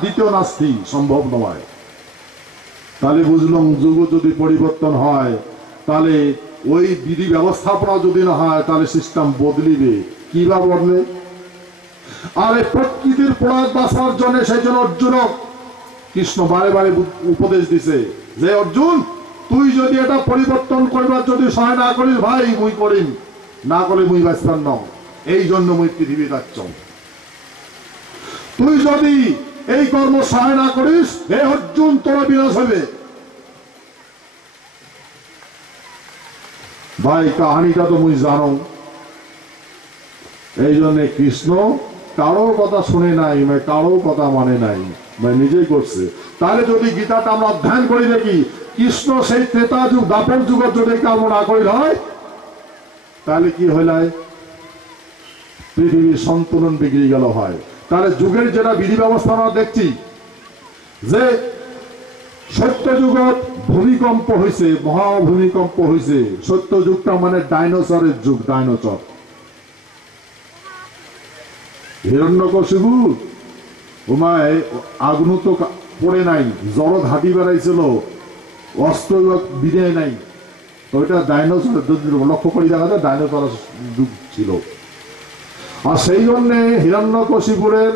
দ্বিতীয় নাস্তি সম্ভব নয়। তাহলে বুঝলাম যুগ যদি পরিবর্তন হয় তাহলে ওই বিধি ব্যবস্থাপনা যদি না হয় তাহলে সিস্টেম বদলিবে, কিভাবে বদলে? আর এই প্রকৃতির প্রয়োগ বাঁচার জন্য সেই জন্য অর্জুন কৃষ্ণ বারে বারে উপদেশ দিছে যে অর্জুন তুই যদি এটা পরিবর্তন করবার যদি সহায় না করিস ভাই মুই করিম, না করে মুই বাঁচবার ন, এই জন্য মুই পৃথিবী যাচ্ছ। তুই যদি এই কর্ম সহায় না করিস হে অর্জুন তোরা বিনাশ হবে। ভাই কাহানিটা তো মুই জানো, এই জন্য কৃষ্ণ কারো কথা শুনে নাই, কারো কথা মানে নাই, নিজেই করছে। তাহলে যদি গীতাটা আমরা অধ্যয়ন করি দেখি কৃষ্ণ সেই ত্রেতা যুগ দাপর যুগের যদি কর্ম না করিল হয় তাহলে কি হইলাই? পৃথিবীর সন্তুলন বিগড়ে গেল হয়। তাহলে যুগের যেটা বিধি ব্যবস্থা আমরা দেখছি যে সত্য যুগত ভূমিকম্প হয়েছে, মহাভূমিকম্প হয়েছে। সত্য যুগটা মানে ডাইনোসরের যুগ, ডাইনোসর। হিরণ্যকশিপু ওমায় আগুন তো পড়ে নাই, জড় ঘাটি বেড়াইছিল, অস্ত্র বিদায় নাই, তো ওইটা ডাইনোসর লক্ষ্য করে দেখা যায় ডাইনোসর যুগ ছিল। আর সেই জন্যে হিরণ্যকশিপুরের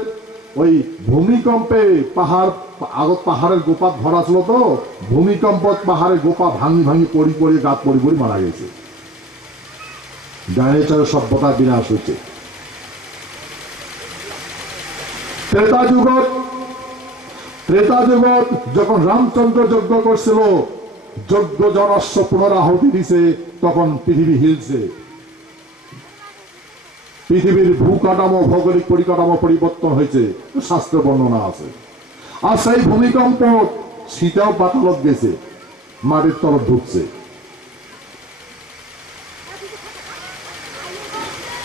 ওই ভূমিকম্পে পাহাড়ের গোপা ধরা ছিল, তো ভূমিকম্প পাহাড়ের গোপা ভাঙি ভাঙি পড়ি পড়ি গাছ পড়ি পড়ি মারা গেছে। ডাইনোসরের সভ্যতা বিনাশ হয়েছে। ত্রেতা যুগত যখন রামচন্দ্র যজ্ঞ করছিল, যজ্ঞ জনস্ব পুনরাহুতি দিছে, তখন পৃথিবী হিলছে। পৃথিবীর ভূকাঠামো ভৌগোলিক পরিকাঠামো পরিবর্তন হয়েছে, শাস্ত্র বর্ণনা আছে। আর সেই ভূমিকম্প সীতাও পাতালত গেছে, মাটির তরফ ঢুকছে।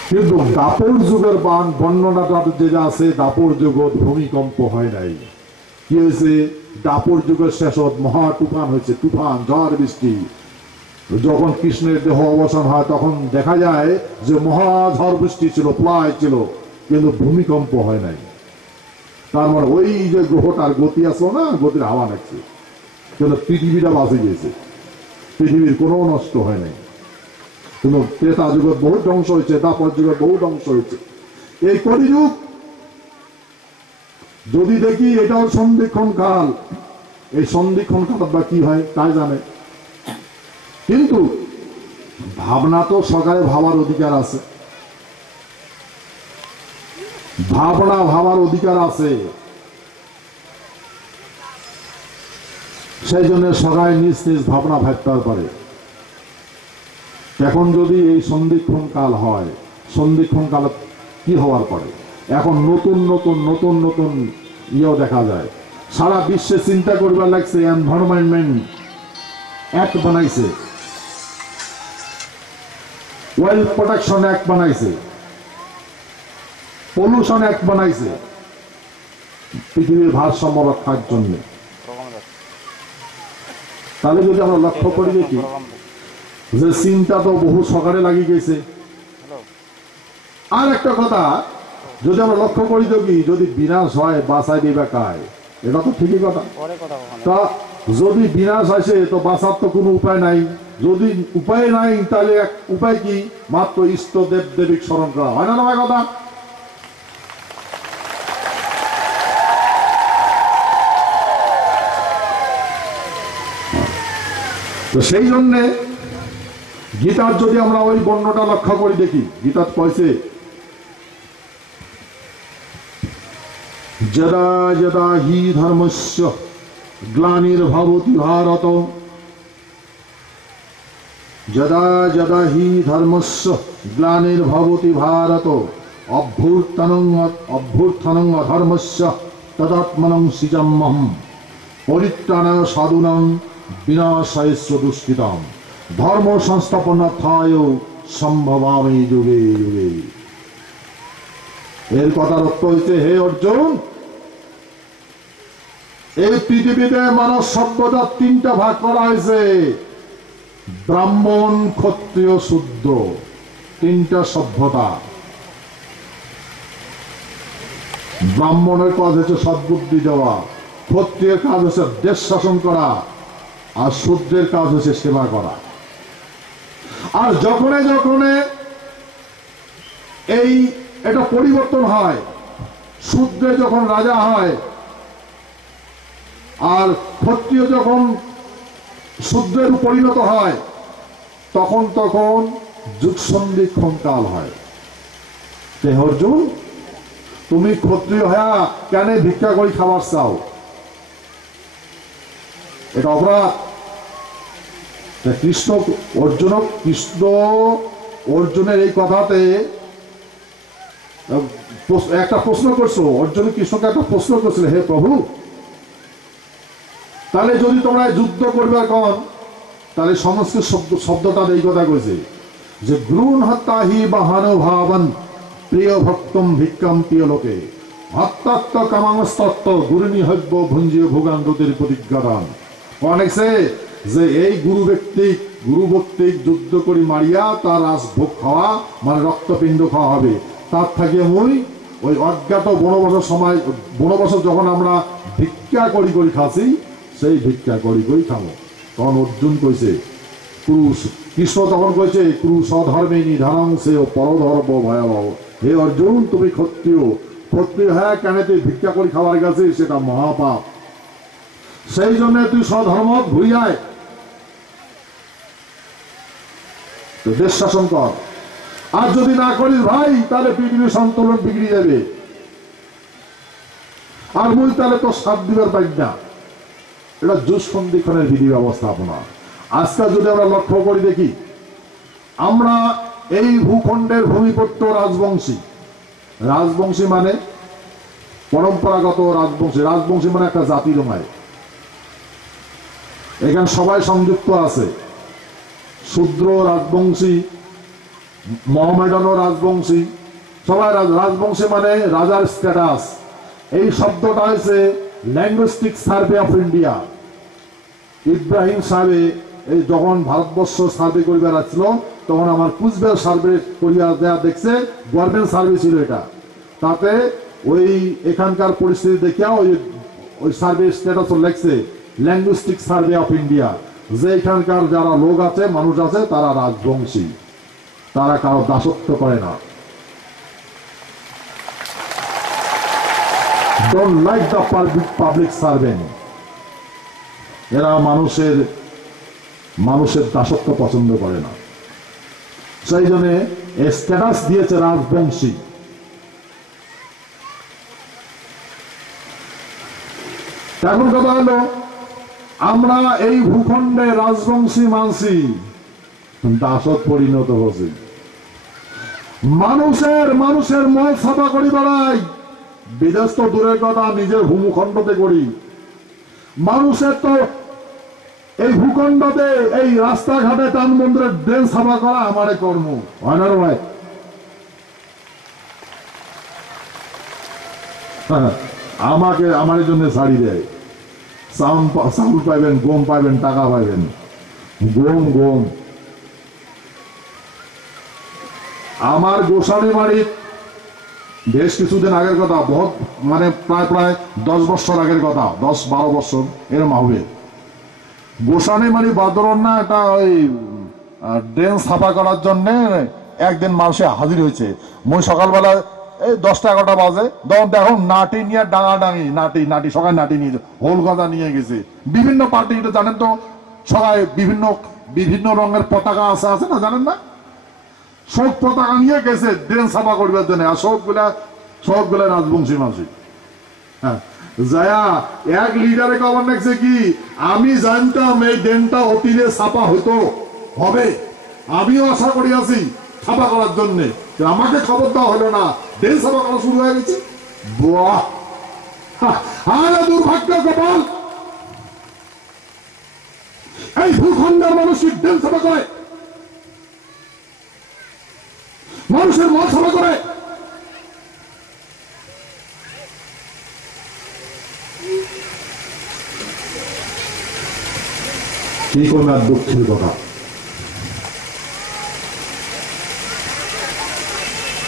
কিন্তু দাপর যুগের বর্ণনাটা যেটা আছে, দাপর যুগত ভূমিকম্প হয় নাই। কি হয়েছে? দাপর যুগের শেষত মহা তুফান হয়েছে, তুফান ঝড় বৃষ্টি। যখন কৃষ্ণের দেহ অবসান হয় তখন দেখা যায় যে মহা ঝড় বৃষ্টি ছিল, প্লায় ছিল, কিন্তু ভূমিকম্প হয় নাই। তার মানে ওই যে গ্রহটার গতি আসলো না, গতির হাওয়া নাকছে, কিন্তু পৃথিবীটা বাঁচে গিয়েছে, পৃথিবীর কোনো নষ্ট হয় নাই। কিন্তু ত্রেতা যুগের বহু ধ্বংস হয়েছে, দাপর যুগের বহু ধ্বংস হয়েছে। এই কলিযুগ যদি দেখি এটাও সন্ধিক্ষণ কাল, এই সন্ধিক্ষণ কাল বা কি হয় তাই জানে। কিন্তু ভাবনা তো সকালে ভাবার অধিকার আছে, ভাবনা ভাবার অধিকার আছে। সেই জন্য সবাই নিজ নিজ ভাবনা ভাবতে পারে। এখন যদি এই সন্ধিক্ষণ কাল হয়, সন্ধিক্ষণ কাল কি হওয়ার পরে এখন নতুন নতুন নতুন নতুন ইয়েও দেখা যায়। সারা বিশ্বে চিন্তা করবার লাগছে, এনভায়রনমেন্ট অ্যাক্ট বানাইছে, ওয়েলথ প্রোটেকশন অ্যাক্ট বানাইছে, পলিউশন অ্যাক্ট বানাইছে পৃথিবীর ভারসাম্য রক্ষার জন্য। তাহলে যদি আমরা লক্ষ্য করি দেখি যে চিন্তা তো বহু সকালে লাগিয়ে গেছে। আর একটা কথা যদি আমরা লক্ষ্য করি দেখি, যদি বিনাশ হয় বাঁচাই দিবে কায়, এটা তো ঠিকই কথা। তা যদি বিনাশ আসে তো বাঁচার তো কোনো উপায় নাই। যদি উপায় নাই তাহলে উপায় কি? মাত্র ইষ্ট দেব দেবীক স্মরণ করা, হয় না নয় কথা? তো সেই জন্যে গীতার যদি আমরা ওই বর্ণটা লক্ষ্য করি দেখি, গীতার কইছে যদা যদা হি ধর্মস্য গ্লানির্ভবতি ভারত, যদা যদা হি ধর্মস্য গ্লানির্ভবতি ভারত অভ্যুত্থানং অধর্মস্য তদাত্মনং সৃজম্যহম পরিত্রাণায় সাধুনাং বিনাশায়স্য দুষ্কৃতাম ধর্ম সংস্থাপনার্থায় সম্ভবামি যুগে যুগে। এর কথার অর্থ হচ্ছে, হে অর্জুন, এই পৃথিবীতে মানব সভ্যতার তিনটা ভাগ করা হয়েছে, ব্রাহ্মণ ক্ষত্রিয় শূদ্র, তিনটা সভ্যতা। ব্রাহ্মণের কাজ হচ্ছে সদ্বুদ্ধি দেওয়া, ক্ষত্রিয়ের কাজ হচ্ছে দেশ শাসন করা, আর শূদ্রের কাজ হচ্ছে সেবা করা। আর যখনে যখনে এটা পরিবর্তন হয়, শূদ্রে যখন রাজা হয় আর ক্ষত্রিয় যখন শূদ্রের পরিণত হয়, তখন তখন যুগসন্ধিক্ষণ কাল হয়। অর্জুন, তুমি ক্ষত্রিয় হয়া কেন ভিক্ষা করে খাবার চাও? এটা অপরাধ। কৃষ্ণ অর্জুনের এই কথাতে একটা প্রশ্ন করছো। অর্জুন কৃষ্ণকে একটা প্রশ্ন করছিল, হে প্রভু, তাহলে যদি তোমরা যুদ্ধ করবে এখন, তাহলে সংস্কৃত শব্দটা এই কথা কইছে যে গ্রুণ হত্যা হি বাহানুভাবন প্রিয় ভক্তম ভিক্ষাম প্রিয় লোকে হত্যাত্ম কামাংস্তত্ব গুরুনি হব্য ভুঞ্জীয় ভোগাঙ্গতির প্রতিজ্ঞাদান। অনেকে যে এই গুরু ব্যক্তিক যুদ্ধ করি মারিয়া তার রাজভোগ খাওয়া, মানে রক্তপিণ্ড খাওয়া হবে, তার থেকে ওই অজ্ঞাত বনবাস যখন আমরা ভিক্ষা করি খাচ্ছি, সেই ভিক্ষা করি খাবো। তখন অর্জুন কইছে কৃষ্ণ তখন কইছে ক্রুশ অধর্মে নিধানং সে পরধর্ম ভয়াবহ। হে অর্জুন, তুমি ক্ষত্রিয় হ্যাঁ কেন তুই ভিক্ষা করি খাবার গেছিস? সেটা মহাপাপ। সেই জন্য তুই স্বধর্ম ঘুরিয়ায় দেশ শাসন কর। আর যদি না করিস ভাই, তাহলে পৃথিবীর সন্তুলন বিগড়ে যাবে। আর তাহলে তো সাত দিবার পাই না। এটা যুগসন্ধিক্ষণের বিধি ব্যবস্থাপনা। আজকাল যদি আমরা লক্ষ্য করি দেখি, আমরা এই ভূখণ্ডের ভূমিপুত্র রাজবংশী মানে পরম্পরাগত রাজবংশী মানে একটা জাতির মায়। এখানে সবাই সংযুক্ত আছে। শূদ্র রাজবংশী, মহামেডানো রাজবংশী, সবাই রাজবংশী মানে রাজার স্ট্যাটাস। এই শব্দটা হয়েছে linguistic survey of India. Ibrahim সাহেবে এই যখন ভারতবর্ষ সার্ভে করিবার আসছিল, তখন আমার কুচবিহার সার্ভে করিয়া দেয়া দেখছে, গভর্নমেন্ট সার্ভে ছিল এটা। তাতে ওই এখানকার পরিস্থিতি দেখিয়া ওই সার্ভে স্ট্যাটাস লেখছে ল্যাঙ্গুইস্টিক সার্ভে অফ ইন্ডিয়া, যে এখানকার যারা লোক আছে, মানুষ আছে, তারা রাজবংশী, তারা কারো দাসত্ব করে না। Don't like the public servant. এরা মানুষের দাসত্ব পছন্দ করে না। সেই জন্য স্ট্যাটাস দিয়েছে রাজবংশী। এখন কথা হলো, আমরা এই ভূখণ্ডে রাজবংশী মানসি দাসত পরিণত হচ্ছে। মানুষের মল ছাপা করি বেড়াই, বিদেশ তো দূরের কথা, নিজের ভূখণ্ডতে করি। মানুষের তো এই ভূখণ্ডতে এই রাস্তাঘাটে টান মন্দিরের ড্রেন ছাপা করা আমার কর্ম, হয় না ভাই? আমার জন্য শাড়ি দেয়, চাউল পাইবেন, গম পাইবেন, টাকা পাইবেন। গম আমার গোসানি বাড়ির বেশ কিছুদিন আগের কথা, মানে প্রায় 10 বছর আগের কথা, 10-12 বছর এরম হবে। গোসানি বাড়ি বাদরন না, এটা ওই ড্রেন সাফা করার জন্য একদিন মানুষে হাজির হয়েছে। মই সকালবেলা এই 10টা-11টা বাজে, তখন দেখুন নাটি নিয়ে ডাঙাডাঙি, নাটি সবাই নাটি নিয়ে হোল গদা নিয়ে গেছে। বিভিন্ন পার্টি, এটা জানেন তো, সবাই বিভিন্ন রঙের পতাকা আছে না, জানেন না? সব পতাকা নিয়ে গেছে ড্রেন সাফা করবার জন্য। আর সবগুলা রাজবংশী মানুষ। হ্যাঁ, যায়া এক লিডারে খবর দেখছে কি, আমি জানতাম এই ড্রেনটা অতিরে ছাপা হবে, আমিও আশা করি আছি ছাপা করার জন্য, আমাকে খবর দেওয়া হলো না, ড্রেন ছাপা করা শুরু হয়ে গেছে। বাহ, দুর্ভাগ্য কপাল! এই ভূখণ্ডের মানুষ ড্রেন ছাপা করে, মানুষের মত ছাপা করে। কি করবে? আর দুঃখের কথা,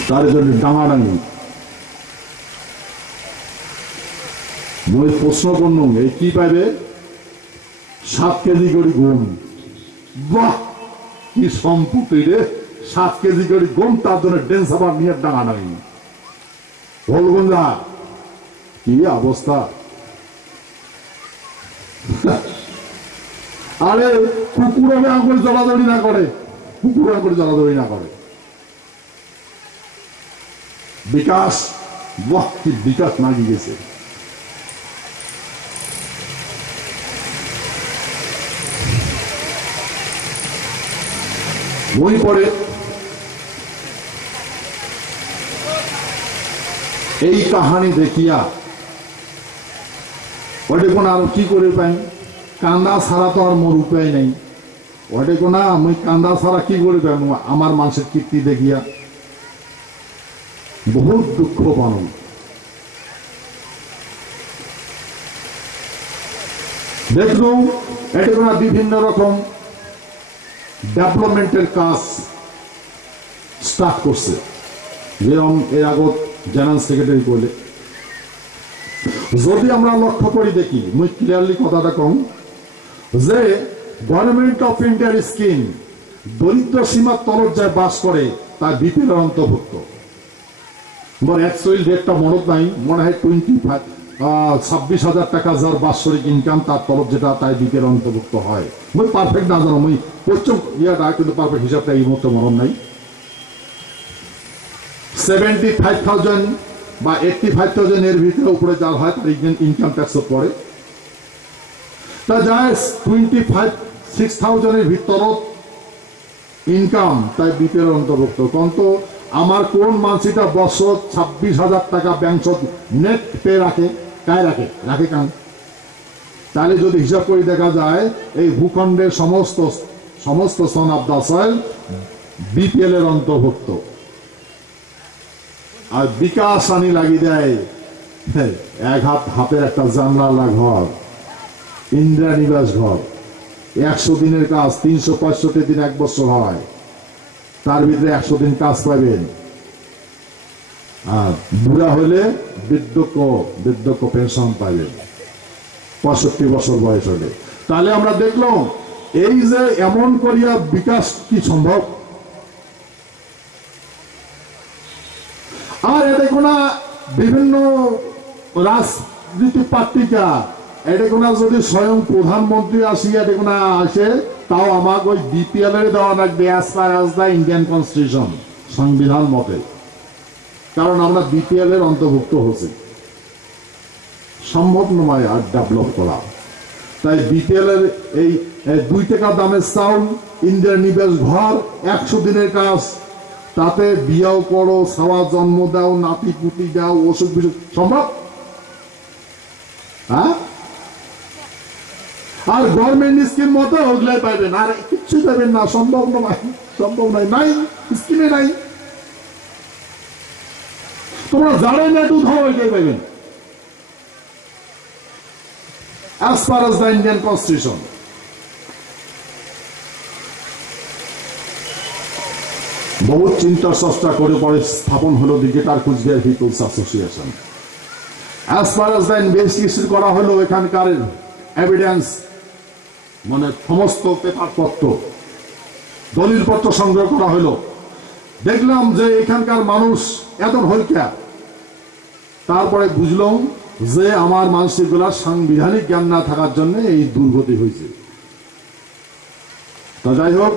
তার জন্য ডাঙাডাঙি। মই প্রশ্ন করলুম এই কি পাইবে 7 কেজি করে গম। বাহ কি সম্পত্তি রে, 7 কেজি করে গম, তার জন্য ডেন্স আবার নিয়ে ডাঙা নাই হলগঞ্জা, কি অবস্থা। আরে কুকুরে করে জলাদড়ি না করে, কুকুরে করে জলাদড়ি না করে। বিকাশ, বাহ কি বিকাশ না গিয়েছে। বই পড়ে এই কাহানি দেখিয়া ওটা কোন আর কি করে পাই, কান্দা ছাড়া তো আর মোর উপায় নেই। ওটা কোনা আমি কান্দা ছাড়া কি করে পাই আমার মানুষের কীর্তি দেখিয়া বহুত দুঃখ পালন। দেখলুম এটা কোনা বিভিন্ন রকম ডেভেলপমেন্টের কাজ স্টার্ট করছে, যেরকম এর আগত জেনারেল সেক্রেটারি বলে। যদি আমরা লক্ষ্য করি দেখি, মুই ক্লিয়ারলি কথাটা কম, যে গভর্নমেন্ট অফ ইন্ডিয়ার স্কিম দরিদ্র সীমার তলব যায় বাস করে তার বিপিএল এর অন্তর্ভুক্ত। মোর অ্যাকচুয়ালি রেটটা মনত নাই, মনে হয় 26,000 টাকা যার বাৎসরিক ইনকাম তার তলব যেটা তাই বিপিএল অন্তর্ভুক্ত হয়। মুই পারফেক্ট না জানো, মুই পশ্চিম ইয়াটা কিন্তু পারফেক্ট হিসাবটা এই মুহূর্তে মরণ নাই। 75,000 বা 85,000 এর ভিতরে উপরে যা হয় তার ইনকাম ট্যাক্স পড়ে। তা যায় 25,000-6,000 এর ভিতর ইনকাম তাই বিপিএল অন্তর্ভুক্ত। কিন্তু আমার কোন মানসিটা বছর 26,000 টাকা ব্যাংক নেট পে রাখে, কায় রাখে, রাখে কান। তাহলে যদি হিসাব করে দেখা যায় এই ভূখণ্ডের সমস্ত son of the soil BPL এর অন্তর্ভুক্ত। আর বিকাশ আনি লাগিয়ে দেয় এক হাতের একটা জানলা ঘর, ইন্দিরা নিবাস ঘর, 100 দিনের কাজ, 365 দিন 1 বছর হয়, তার ভিতরে 100 দিন কাজ পাবেন। আর বুড়া হলে বৃদ্ধক্য পেনশন পাবেন 65 বছর বয়স হলে। তাহলে আমরা দেখলাম এই যে এমন করিয়া বিকাশ কি সম্ভব। আর এটা কোন বিভিন্ন রাজনীতি পার্টিকা, এটা কোন যদি স্বয়ং প্রধানমন্ত্রী আসি এটা কোন আসে, তাও আমাকে ওই বিপিএল এর দেওয়া লাগবে as per as the Indian constitution, সংবিধান মতে। কারণ আমরা বিপিএল এর অন্তর্ভুক্ত হচ্ছি, সম্ভব নয় আর ডেভেলপ করা। তাই বিপিএল এর এই 2 টাকা দামের চাউল, ইন্দিরা নিবাস ঘর, 100 দিনের কাজ, তাতে বিয়াও করো, ছাওয়া জন্ম দাও, নাতি পুতি দাও, অসুখ বিসুখ, সম্ভব? হ্যাঁ। আর গভর্নমেন্ট স্কিম মতো ওগুলাই পাইবেন, আর কিচ্ছু পাইবেন না, সম্ভব নয়, সম্ভব নয়, নাই স্কিমে নাই। তোমরা জানেন না একটু ধরো ওইটাই পাইবেন as far as the Indian Constitution. বহু চিন্তা চর্চা করে পরে স্থাপন হলো the greater Coochbehar people's association. as far as the investigation করা হলো, এখানকার এভিডেন্স মানে সমস্ত পেপারপত্র দলিলপত্র সংগ্রহ করা হলো, দেখলাম যে এখানকার মানুষ এত হলকা। তারপরে বুঝলাম যে আমার মানুষগুলা সাংবিধানিক জ্ঞান না থাকার জন্য এই দুর্গতি হয়েছে। তো যাই হোক,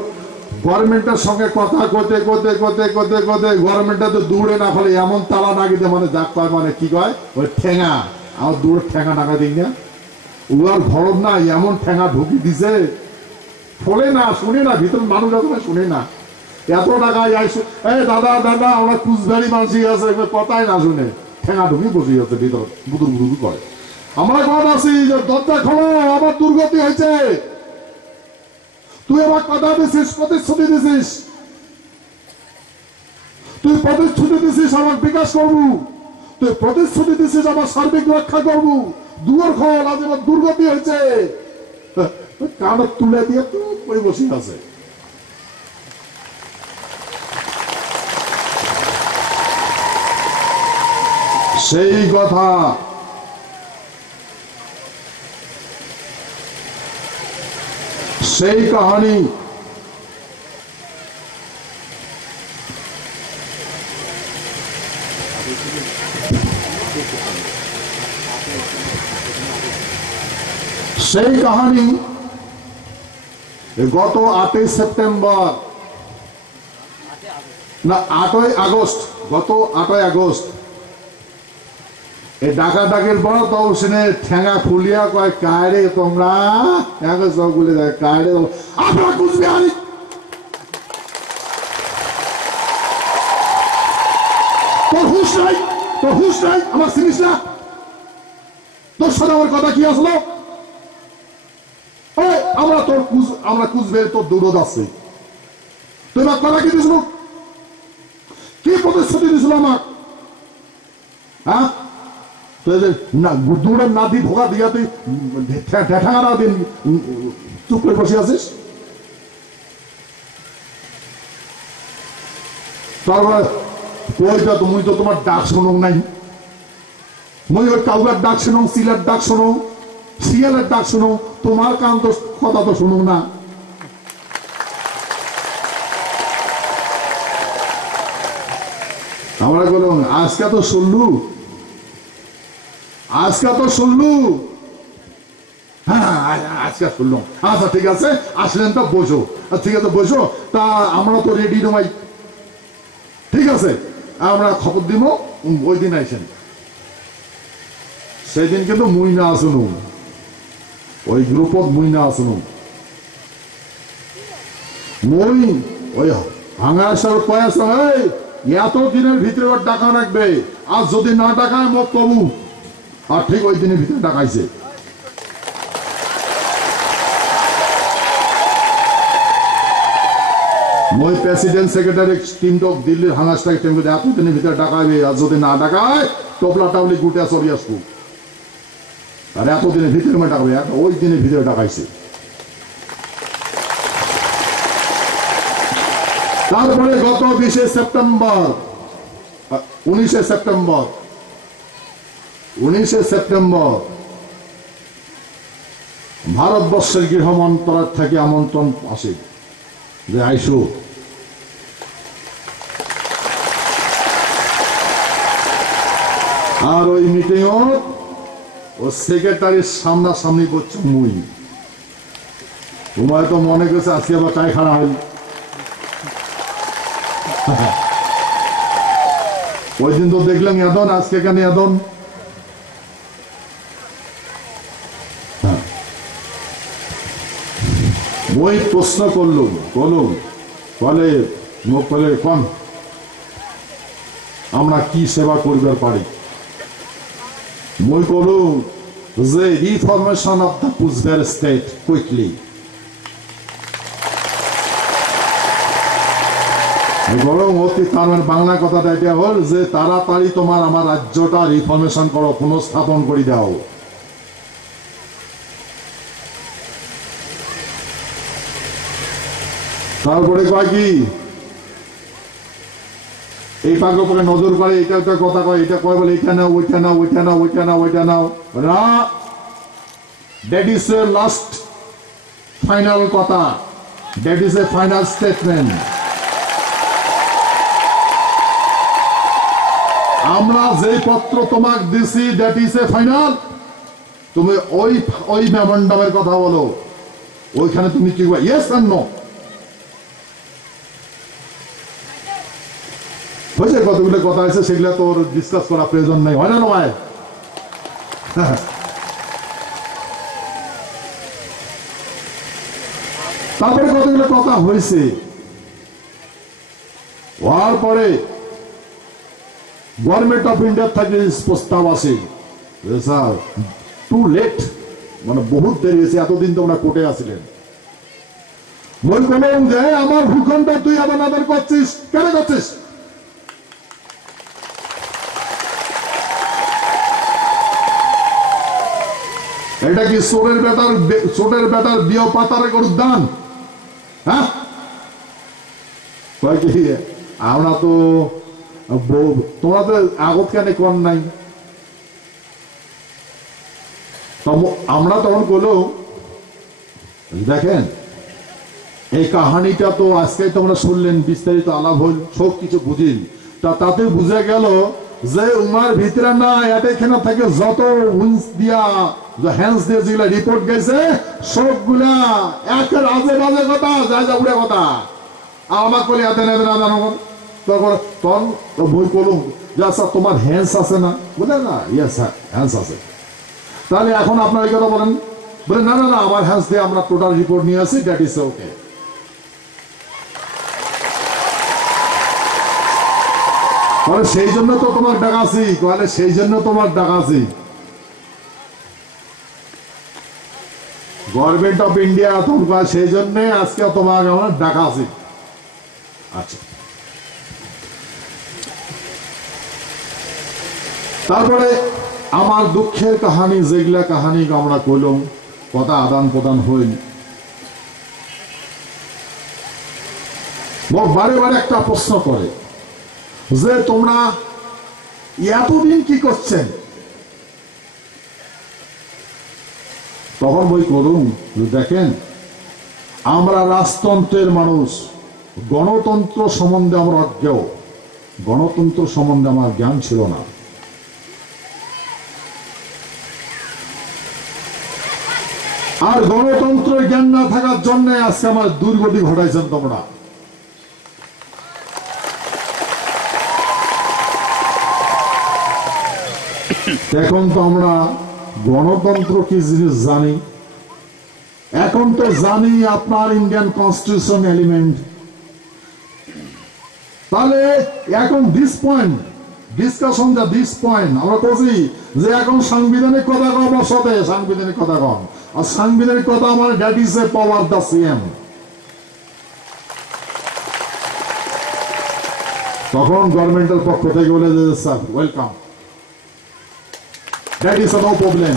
গভর্নমেন্টের সঙ্গে কথা করতে করতে করতে করতে করতে গভর্নমেন্টটা তো দূরে না ফলে এমন তালা নাগিতে মানে যাক পায়, মানে কি কয় ওই ঠেঙা, আমার দূরে ঠেঙা টাকা দিই না, উহার ঘর না এমন ঠেঙা ঢুকি দিছে, ফলে না শুনে না, ভিতর মানুষ শুনে না, এত টাকা এই দাদা দাদা আমরা কুচবিহারি মানুষই আছে, কথাই না শুনে ঠেঙা ঢুকি বসে যাচ্ছে ভিতর, বুদুর বুদুর করে। আমরা কথা আছি যে দরজা খোলো, আমার দুর্গতি হয়েছে, তুই আমার কথা দিছিস, প্রতিশ্রুতি দিছিস, তুই প্রতিশ্রুতি দিছিস আমার বিকাশ করবো, তুই প্রতিশ্রুতি দিছিস আমার সার্বিক রক্ষা করবো, দুয়ার খোল, আজ আমার দুর্গতি হয়েছে, কান তুলে দিয়ে তো পড়ে বসে আছে। সেই কথা সেই কাহিনী গত 8ই সেপ্টেম্বর না 8ই আগস্ট, গত 8ই আগস্ট এই ডাকাডাকির পর তো সেনে ঠেঙ্গা খুলিয়া কয় কায়রে তোমরা সবগুলি কায়রে আমরা কুচবিহারি তোর হুশ নাই, তোর হুশ নাই, আমার চিনিস না? তোর সাথে আমার কথা কি আসলো? আমরা কুচবিহারি তোর দূরত আছে। তুই আমার কথা কি দিছিল? কি প্রতিশ্রুতি দিছিল আমার? হ্যাঁ দৌড়ের না দি ভোগা দিয়া তুই ঠেঠাঙা না দিন চুপ করে বসে আছিস। তারপরে কইটা তুমি তো তোমার ডাক শুনো নাই, মই ওই কাউলার ডাক শুনো, সিলার ডাক শুনো, শিয়ালের ডাক শুনো, তোমার কান তো কথা তো শুনো না। আমরা বললাম আজকে তো শুনলু, আজকে তো শুনলু, হ্যাঁ আজকে শুনলাম, আচ্ছা ঠিক আছে আসলেন তো বসো, ঠিক আছে বসো, তা আমরা তো রেডি নয়, ঠিক আছে আমরা খবর দিব ওই দিন আইসেন। সেদিন কিন্তু মুই না আসুন, ওই গ্রুপত মুই না আসুন, মই ওই হাঙ্গাসার কয়াস এত দিনের ভিতরে ওর টাকা রাখবে, আর যদি না টাকায় মোক কবু, আর ঠিক ওই দিনের ভিতরে টাকাইছে। মই প্রেসিডেন্ট সেক্রেটারি টিমটক দিল্লির হাঙ্গাসটাকে টিম করে এত দিনের ভিতরে টাকাইবে, আর যদি না টাকায় টপলা টাবলি গুটে চলে আসবো, আর এতদিনের ভিতরে টাকাবে, ওই দিনের ভিতরে টাকাইছে। তারপরে গত 20শে সেপ্টেম্বর 19শে সেপ্টেম্বর ভারতবর্ষের গৃহ মন্ত্রণালয় থেকে আমন্ত্রণ আসে যে আইসো, আর ওই মিটিং ও সেক্রেটারির সামনাসামনি করছে মুই, তোমার তো মনে করছে আজকে আবার চাই খাড়া হইল। ওই দিন তো দেখলাম এদন, আজকে কেন এদন? মই প্রশ্ন করলুম, বলে মুখ বলে কোন আমরা কি সেবা করিবার পারি? মই করলুম যে reformation of the Coochbehar state quickly, বরং অতি তার বাংলা কথাটা এটা হল যে তাড়াতাড়ি তোমার আমার রাজ্যটা রিফরমেশন করো, পুনঃস্থাপন করে দাও। তারপরে কয় কি এই পাকে পরে নজর করে, এটা একটা কথা কয়, এটা কয় বলে এটা নাও, ওইটা নাও, ওইটা নাও, ওইটা নাও, ওইটা নাও না, that is a last final কথা, that is a final statement. আমরা যে পত্র তোমাকে দিছি দ্যাট ইজ এ ফাইনাল, তুমি ওই মেমোরান্ডামের কথা বলো, ওইখানে তুমি কি ইয়েস আর নো হয়েছে, কতগুলো কথা আছে সেগুলো তোর ডিসকাস করা প্রয়োজন নেই, হয় না নয়? তারপরে কতগুলো কথা হয়েছে, হওয়ার পরে গভর্নমেন্ট অফ ইন্ডিয়া থেকে প্রস্তাব আসে, স্যার টু লেট, মানে বহুত দেরি হয়েছে, এতদিন তোমরা কোর্টে আসিলেন। মই বললাম যে আমার ভূখণ্ড তুই আদান আদান করছিস, কেন করছিস? এটা কি চোরের বেটার বিয় পাতার গরুর দান? হ্যাঁ কি আমরা তো তোমরা তো আগত কেন কর নাই, আমরা তখন বলো দেখেন এই কাহিনীটা তো আজকে তোমরা শুনলেন, বিস্তারিত আলাপ হল, সব কিছু বুঝিল। তাতে বুঝে গেল যে উমার ভিতরে না এখানে থেকে যত উইন্স দিয়া হ্যান্ডস দিয়ে যেগুলা রিপোর্ট গেছে সবগুলা একের আজে বাজে কথা, যা যা উড়ে কথা। আমার বলে এত তখন তখন বই করুন যে আচ্ছা তোমার হ্যান্ডস আছে না? বলে না, ইয়েস হ্যান্ডস আছে। তাহলে এখন আপনার এই কথা বলেন, বলে না না না আমার হ্যান্ডস দিয়ে আমরা টোটাল রিপোর্ট নিয়ে আসি, দ্যাট ইজ ওকে। বলে সেই জন্য তো তোমার ডাকাছি, বলে সেই জন্য তোমার ডাকাছি। গভর্নমেন্ট অফ ইন্ডিয়া তোমার সেই জন্য আজকে তোমাকে আমরা ডাকাছি। আচ্ছা, তারপরে আমার দুঃখের কাহিনী, যেগুলা কাহিনী আমরা কইলাম, কথা আদান প্রদান হইল, বারে বারে একটা প্রশ্ন করে যে তোমরা এতদিন কি করছেন? তখন বই করুন, দেখেন আমরা রাজতন্ত্রের মানুষ, গণতন্ত্র সম্বন্ধে আমরা অজ্ঞেয়, গণতন্ত্র সম্বন্ধে আমার জ্ঞান ছিল না। আর গণতন্ত্রের জ্ঞান না থাকার জন্য আজকে আমার দুর্গতি ঘটাইছেন তোমরা। এখন তো আমরা গণতন্ত্র কি জিনিস জানি, এখন তো জানি আপনার ইন্ডিয়ান কনস্টিটিউশন এলিমেন্ট। তাহলে এখন দিস পয়েন্ট ডিসকাশন, যা দিস পয়েন্ট আমরা বলছি যে এখন সাংবিধানিক কথা কম, সাথে সাংবিধানিক কথা কম, আর সাংবিধানিক কথা আমার that is a power the CM. তখন গভর্নমেন্টের পক্ষ থেকে বলে যে sir welcome, that is no problem.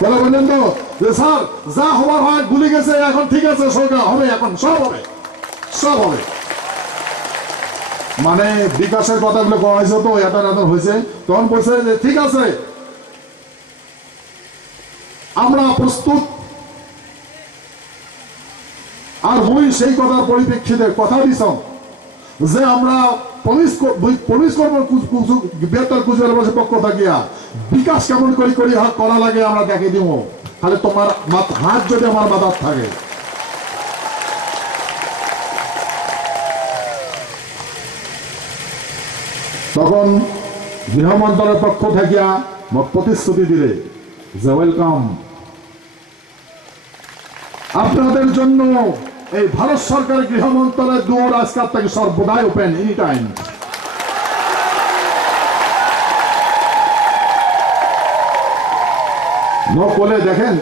বলে বললেন তো যে স্যার যা হওয়ার হয় ভুলে গেছে, এখন ঠিক আছে, সরকার হবে, এখন সব হবে, সব হবে। মানে বিকাশের কথাগুলো করা হয়েছে তো এটা হয়েছে, তখন বলছে যে ঠিক আছে আমরা প্রস্তুত। আর মুই সেই কথার পরিপ্রেক্ষিতে কথা দিছ যে আমরা পুলিশ করবো বৃহত্তর কুচবিহার পক্ষ থাকিয়া বিকাশ কেমন করি করা লাগে আমরা দেখে দিব, তাহলে তোমার হাত যদি আমার মাথার থাকে। তখন গৃহ মন্ত্রণালয়ের পক্ষ থাকিয়া প্রতিশ্রুতি দিলে যে ওয়েলকাম, আপনাদের জন্য এই ভারত সরকারের গৃহ মন্ত্রণালয়ের দুয়ার আজকাল থেকে সর্বদাই ওপেন, এনি টাইম। বলে দেখেন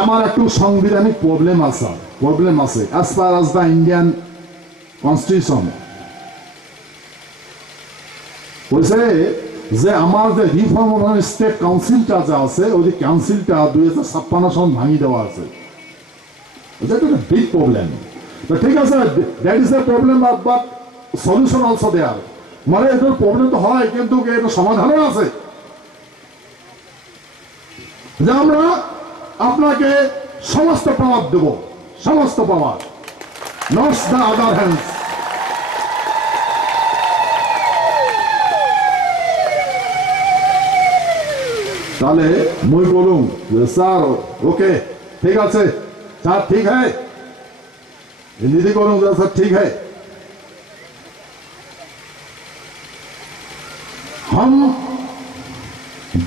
আমার একটু সাংবিধানিক প্রবলেম আছে as far as the Indian constitution. বলছে যে আমার যে রিফর্ম স্টেট কাউন্সিলটা যা আছে, ওই কাউন্সিলটা 2056 সন ভাঙিয়ে দেওয়া আছে। বিগ প্রবলেম, ঠিক আছে, that is a problem, but solution also there. মানে এটার প্রবলেম তো হয়, কিন্তু এটার সমাধানও আছে। যে আমরা আপনাকে সমস্ত পাওয়ার দেব, সমস্ত পাওয়ার, নট দ্য আদার হ্যান্ডস। তাহলে মুই বলুন স্যার ওকে ঠিক আছে স্যার, ঠিক হ্যাঁ, हिंदी করুন স্যার, ঠিক হ্যাঁ, हम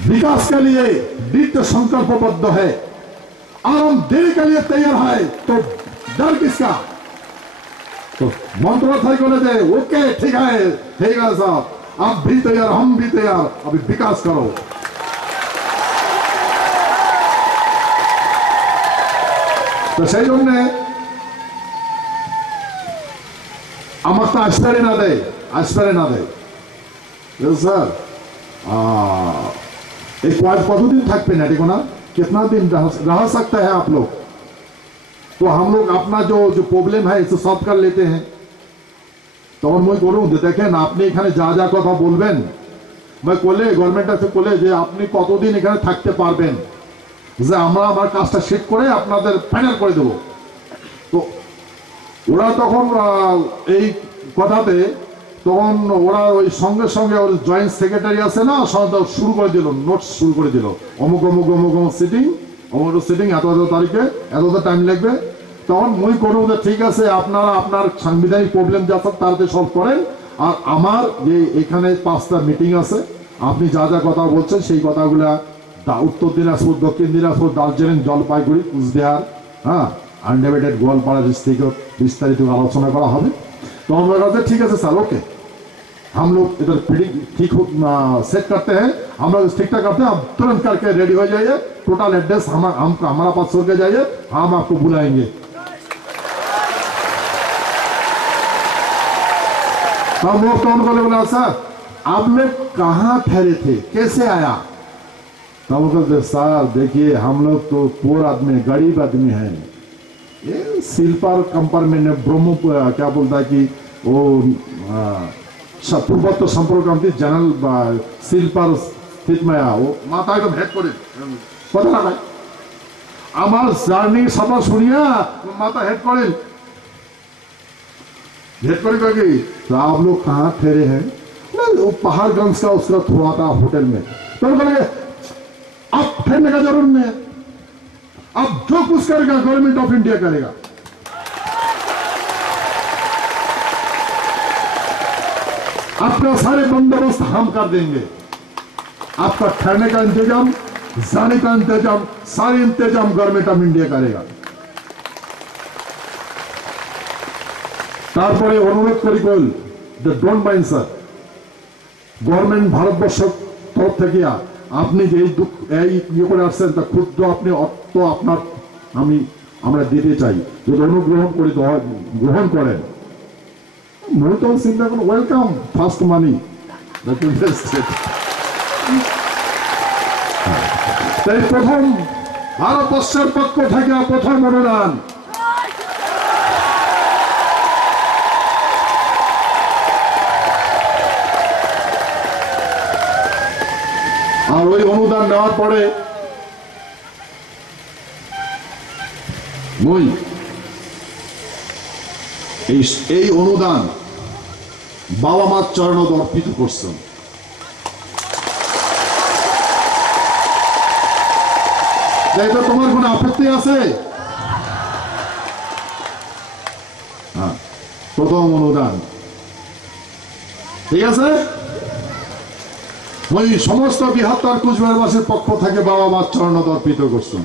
विकास के लिए दृढ़ संकल्पबद्ध है और हम देने के लिए तैयार है, तो डर किसका? तो मंत्रालय को दे ओके ठीक है साहब, आप भी तैयार, हम भी तैयार, अभी विकास करो। তো সেই জন্য আমার তো আসপারে না দেয় স্যার। एक कतदिन थकते ना, देखो ना कितना दिन रह सकता है आप लोग, तो हम लोग अपना जो प्रॉब्लम है इसे सॉल्व कर लेते हैं। তখন মই বলুন যে দেখেন আপনি এখানে যা যা কথা বলবেন, মই বলে গভর্নমেন্ট আছে বলে যে আপনি কতদিন এখানে থাকতে পারবেন, যে আমরা আমার কাজটা শেষ করে আপনাদের ফাইনাল করে দেবো। ওরা তখন এই কথাতে তখন ওরা ওই সঙ্গে সঙ্গে ওর জয়েন্ট সেক্রেটারি আছে না, শুরু করে দিল, নোটস শুরু করে দিল, অমুক অমুক অমুক অমুক সিটিং, অমুক সিটিং এত এত তারিখে এত টাইম লাগবে। তখন মই করবো যে ঠিক আছে, আপনারা আপনার সাংবিধানিক প্রবলেম যা সব তাড়াতাড়ি সলভ করেন, আর আমার যে এখানে 5টা মিটিং আছে, আপনি যা যা কথা বলছেন সেই কথাগুলা উত্তর দিনাজপুর, দক্ষিণ দিনাজপুর, দার্জিলিং, জলপাইগুড়ি, কুচবিহার, হ্যাঁ, আনডিভাইডেড গোয়ালপাড়া ডিস্ট্রিক্ট বিস্তারিত আলোচনা করা হবে। तो हम लोग कहते ठीक है सर, ओके, हम लोग इधर ठीक सेट करते हैं, हम लोग ठीक ठाक करते हैं, आप तुरंत करके रेडी हो जाइए, टोटल एड्रेस हमारा पास छोड़ के जाइए, हम आपको बुलाएंगे। तो हम लोग तो उनको बोला सर आप लोग कहाँ ठहरे थे, कैसे आया? तो हम कहते सर देखिए हम लोग तो पोर आदमी, गरीब आदमी है, ये सिल्पर कंपार्टमेंट में ब्रह्मपुर क्या बोलता है कि वो पूर्वोत्तर संपर्क जनरल सिल्पर स्थित में वो माता एकदम हेड करे पता ना আমার জার্নি সভা শুনিয়া माता हेड करे कहेगी तो आप लोग कहाँ ठहरे हैं? वो पहाड़गंज का उसका थोड़ा था होटल में। तो बोले अब ठहरने का जरूर नहीं है, अब जो कुछ करेगा गवर्नमेंट ऑफ इंडिया करेगा। आपका सारे बंदोबस्त हम कर देंगे, आपका ठहरने का इंतजाम, जाने का इंतजाम, सारे इंतजाम गवर्नमेंट ऑफ इंडिया करेगा। তারপরে অনুরোধ করি call don't mind sir, government ভারতবর্ষের তরফ থেকে আপনি যে এই ইয়ে করে আসছেন তা ক্ষুদ্র আপনি অর্থ আপনার আমরা দিতে চাই, যদি অনুগ্রহণ করে গ্রহণ করেন। মূলত চিন্তা করুন, ওয়েলকাম ফার্স্ট মানি। তাই প্রথম ভারতবর্ষের পক্ষ থেকে প্রথম অনুদান আর ওই অনুদান নেওয়ার পরে মই এই অনুদান বাবা মার চরণ অর্পিত করছেন। তো তোমার কোনো আপত্তি আছে? হ্যাঁ, প্রথম অনুদান ঠিক আছে। ওই সমস্ত বৃহত্তর কুচবিহারবাসীর পক্ষ থেকে বাবা মার চরণ অর্পিত করছেন।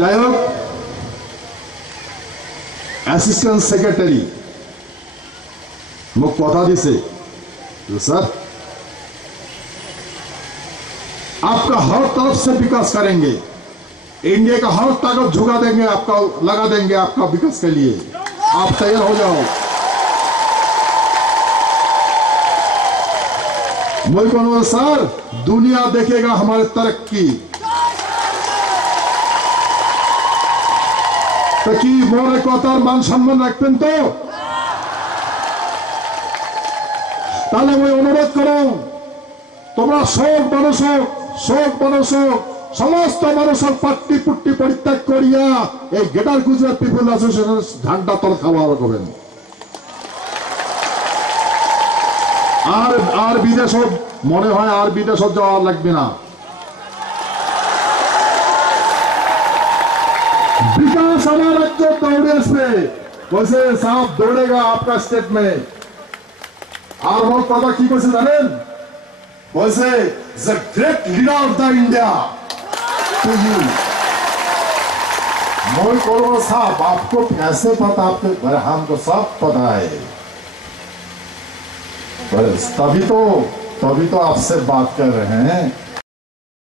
যাই হোক, অ্যাসিস্ট্যান্ট সেক্রেটারি मुझ पता दिसे तो सर आपका हर तरफ से विकास करेंगे, इंडिया का हर ताकत झुका देंगे, आपका लगा देंगे आपका विकास के लिए, आप तैयार हो जाओ। मुझे कौन सर दुनिया देखेगा हमारे तरक्की, तो कि मोरे कतार मान सम्मान रखते तो তাহলে আমি অনুরোধ করো তোমরা সব মানুষ সমস্ত মানুষের পাট্টি পুট্টি পরিত্যাগ করিয়া এই গ্রেটার গুজরাট পিপল অ্যাসোসিয়েশনের ঝান্ডা তল খাওয়া করবেন। আর বিদেশ মনে হয় আর বিদেশ যাওয়া লাগবে না, विकास हमारा राज्य दौड़े से वैसे साहब दौड़ेगा आपका स्टेट में। और वो पता की कैसे जानें वैसे the great leader of the India to you। मोई करो साहब आपको कैसे पता? आपके हमको सब पता है, बस तभी तो आपसे बात कर रहे हैं।